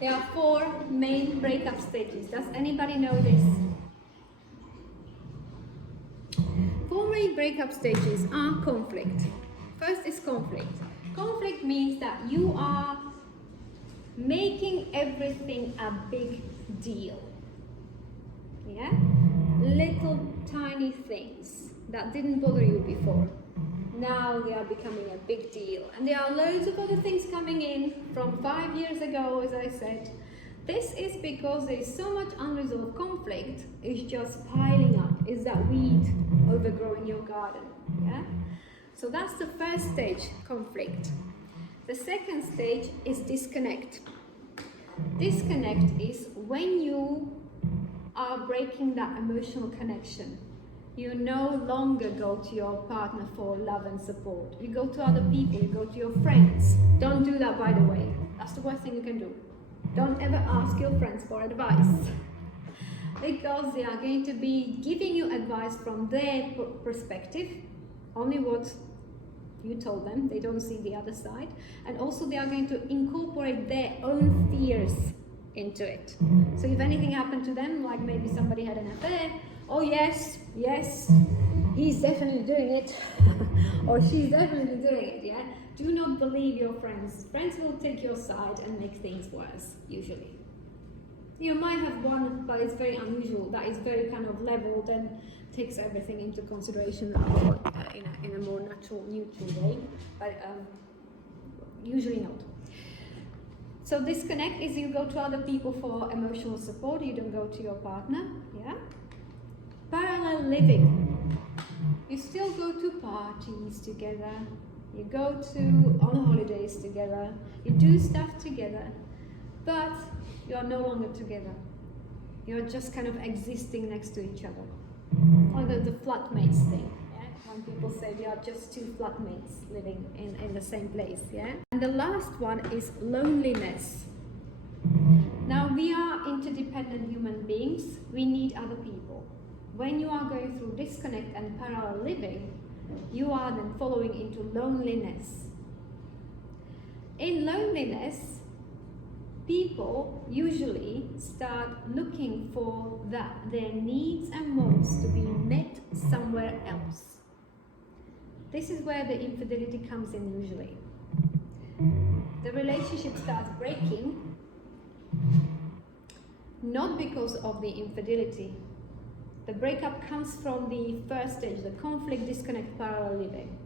There are 4 main breakup stages. Does anybody know this? 4 main breakup stages are conflict. First is conflict. Conflict means that you are making everything a big deal. Yeah? Little tiny things that didn't bother you before. Now they are becoming a big deal. And there are loads of other things coming in from 5 years ago, as I said. This is because there is so much unresolved conflict, it's just piling up. It's that weed overgrowing your garden. Yeah? So that's the first stage, conflict. The second stage is disconnect. Disconnect is when you are breaking that emotional connection. You no longer go to your partner for love and support. You go to other people, you go to your friends. Don't do that, by the way. That's the worst thing you can do. Don't ever ask your friends for advice. Because they are going to be giving you advice from their perspective, only what you told them. They don't see the other side. And also they are going to incorporate their own fears into it. So if anything happened to them, like maybe somebody had an affair, oh yes, he's definitely doing it, or she's definitely doing it, yeah? Do not believe your friends. Friends will take your side and make things worse, usually. You might have one, but it's very unusual, that is very kind of leveled and takes everything into consideration in a more natural, neutral way, but usually not. So disconnect is you go to other people for emotional support, you don't go to your partner, yeah? Parallel living. You still go to parties together, you go on holidays together, you do stuff together, but you are no longer together. You're just kind of existing next to each other. Or the flatmates thing, yeah? When people say we are just 2 flatmates living in the same place, yeah? And the last one is loneliness. Now we are interdependent human beings, we need other people. When you are going through disconnect and parallel living, you are then following into loneliness. In loneliness, people usually start looking for their needs and wants to be met somewhere else. This is where the infidelity comes in usually. The relationship starts breaking, not because of the infidelity. The breakup comes from the first stage, the conflict, disconnect, parallel living.